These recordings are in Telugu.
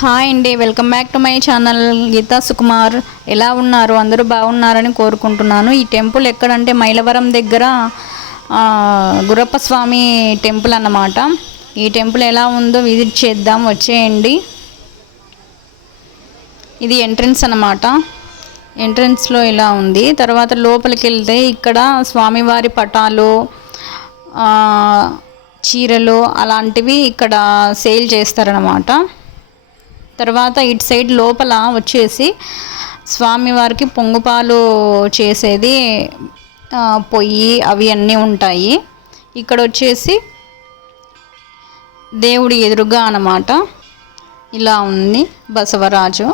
హాయ్ అండి welcome back to my channel. Geetha Sukumar ఎలా ఉన్నారు? అందరూ బాగున్నారని కోరుకుంటున్నాను. ఈ టెంపుల్ ఎక్కడంటే మైలవరం దగ్గర గురప్ప స్వామి టెంపుల్ అన్నమాట. ఈ టెంపుల్ ఎలా ఉందో విజిట్ చేద్దాం వచ్చేయండి. ఇది ఎంట్రన్స్ అన్నమాట. ఎంట్రన్స్లో ఇలా ఉంది. తర్వాత లోపలికి వెళ్తే ఇక్కడ స్వామివారి పటాలు చీరలు అలాంటివి ఇక్కడ సేల్ చేస్తారన్నమాట. తర్వాత ఇటు సైడ్ లోపల వచ్చేసి స్వామివారికి పొంగుపాలు చేసేది పొయ్యి అవి అన్నీ ఉంటాయి. ఇక్కడ వచ్చేసి దేవుడి ఎదురుగా అన్నమాట. ఇలా ఉంది బసవరాజు.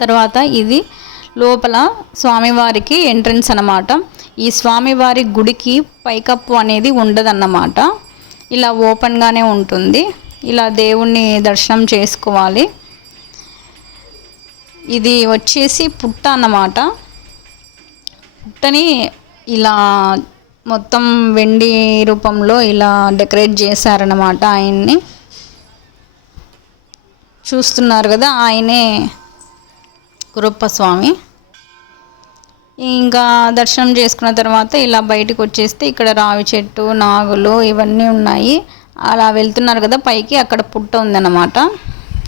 తర్వాత ఇది లోపల స్వామివారికి ఎంట్రన్స్ అన్నమాట. ఈ స్వామివారి గుడికి పైకప్పు అనేది ఉండదన్నమాట. ఇలా ఓపెన్గానే ఉంటుంది. ఇలా దేవుణ్ణి దర్శనం చేసుకోవాలి. ఇది వచ్చేసి పుట్ట అన్నమాట. పుట్టని ఇలా మొత్తం వెండి రూపంలో ఇలా డెకరేట్ చేశారన్నమాట ఆయన్ని. చూస్తున్నారు కదా ఆయనే కురప్ప స్వామి ఇంకా దర్శనం చేసుకున్న తర్వాత ఇలా బయటకు వచ్చేస్తే ఇక్కడ రావి చెట్టు నాగులు ఇవన్నీ ఉన్నాయి. అలా వెళ్తున్నారు కదా పైకి అక్కడ పుట్ట ఉందన్నమాట.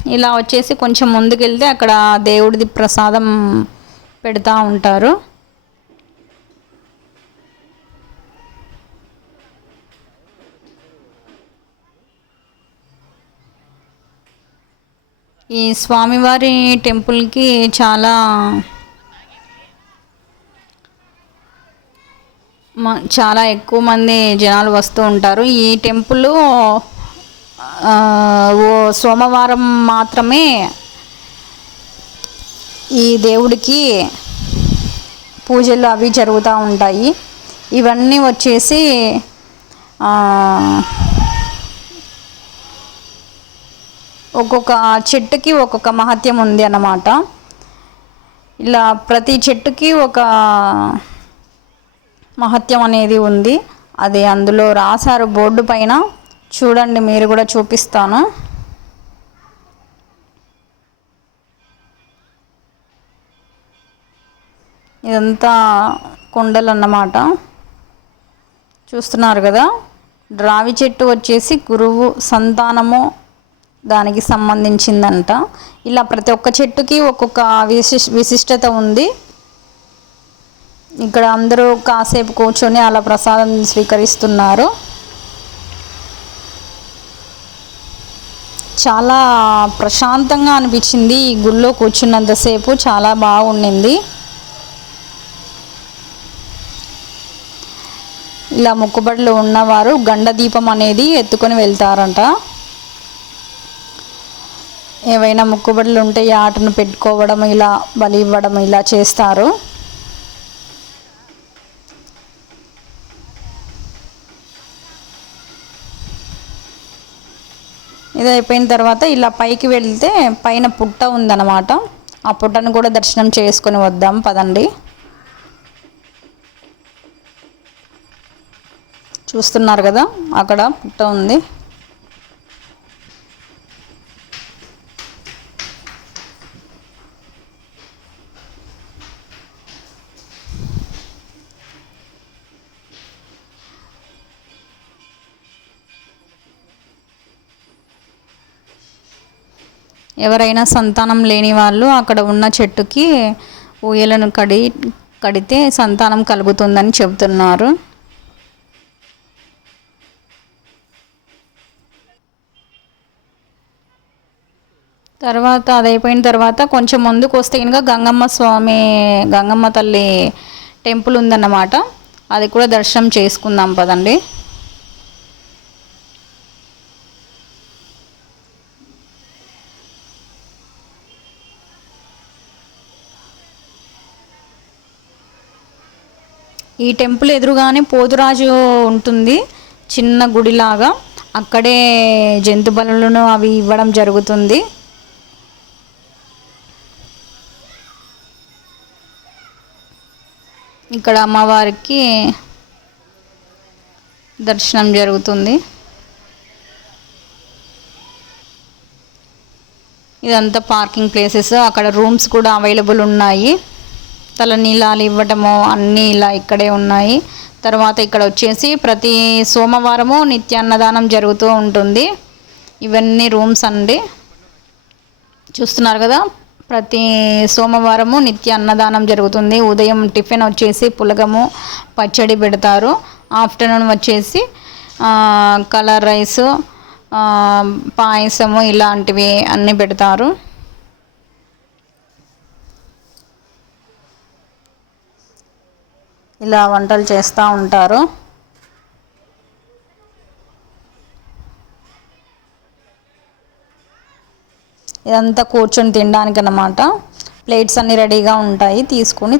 ఇలా వచ్చేసి కొంచెం ముందుకెళ్తే అక్కడ దేవుడిది ప్రసాదం పెడతా ఉంటారు. ఈ స్వామివారి టెంపుల్కి చాలా చాలా ఎక్కువ మంది జనాలు వస్తూ ఉంటారు. ఈ టెంపుల్ ఓ సోమవారం మాత్రమే ఈ దేవుడికి పూజలు అవి జరుగుతూ ఉంటాయి. ఇవన్నీ వచ్చేసి ఒక్కొక్క చెట్టుకి ఒక్కొక్క మహత్యం ఉంది అన్నమాట. ఇలా ప్రతి చెట్టుకి ఒక మహత్యం అనేది ఉంది. అది అందులో రాశారు బోర్డు పైన. చూడండి మీరు కూడా చూపిస్తాను. ఇదంతా కొండలు అన్నమాట చూస్తున్నారు కదా? రావి చెట్టు వచ్చేసి గురువు సంతానము దానికి సంబంధించిందంట. ఇలా ప్రతి ఒక్క చెట్టుకి ఒక్కొక్క విశిష్ విశిష్టత ఉంది. ఇక్కడ అందరూ కాసేపు కూర్చొని అలా ప్రసాదం స్వీకరిస్తున్నారు. చాలా ప్రశాంతంగా అనిపించింది ఈ గుళ్ళో కూర్చున్నంతసేపు చాలా బాగుండింది. ఇలా మొక్కుబడులు ఉన్నవారు గండ దీపం అనేది ఎత్తుకొని వెళ్తారంట. ఏవైనా మొక్కుబడులు ఉంటే ఈ ఆటను పెట్టుకోవడం ఇలా బలి ఇవ్వడం ఇలా చేస్తారు. ఇది అయిపోయిన తర్వాత ఇలా పైకి వెళ్తే పైన పుట్ట ఉందన్నమాట. ఆ పుట్టను కూడా దర్శనం చేసుకొని వద్దాం పదండి. చూస్తున్నారు కదా అక్కడ పుట్ట ఉంది. ఎవరైనా సంతానం లేని వాళ్ళు అక్కడ ఉన్న చెట్టుకి ఊయలను కడి కడితే సంతానం కలుగుతుందని చెబుతున్నారు. తర్వాత అది అయిపోయిన తర్వాత కొంచెం ముందుకు వస్తే ఇంకా గంగమ్మ స్వామి గంగమ్మ తల్లి టెంపుల్ ఉందన్నమాట. అది కూడా దర్శనం చేసుకుందాం పదండి. ఈ టెంపుల్ ఎదురుగానే పోతురాజు ఉంటుంది చిన్న గుడిలాగా. అక్కడే జంతు బలులను అవి ఇవ్వడం జరుగుతుంది. ఇక్కడ అమ్మవారికి దర్శనం జరుగుతుంది. ఇదంతా పార్కింగ్ ప్లేసెస్ అక్కడ రూమ్స్ కూడా అవైలబుల్ ఉన్నాయి. తలనీలాలు ఇవ్వటము అన్నీ ఇలా ఇక్కడే ఉన్నాయి. తర్వాత ఇక్కడ వచ్చేసి ప్రతి సోమవారము నిత్యాన్నదానం జరుగుతూ ఉంటుంది. ఇవన్నీ రూమ్స్ అండి. చూస్తున్నారు కదా ప్రతి సోమవారము నిత్య అన్నదానం జరుగుతుంది. ఉదయం టిఫిన్ వచ్చేసి పులగము పచ్చడి పెడతారు. ఆఫ్టర్నూన్ వచ్చేసి కలర్ రైస్ పాయసము ఇలాంటివి అన్నీ పెడతారు. ఇలా వంటలు చేస్తూ ఉంటారు. ఇదంతా కూర్చొని తినడానికి అన్నమాట ప్లేట్స్ అన్నీ రెడీగా ఉంటాయి తీసుకొని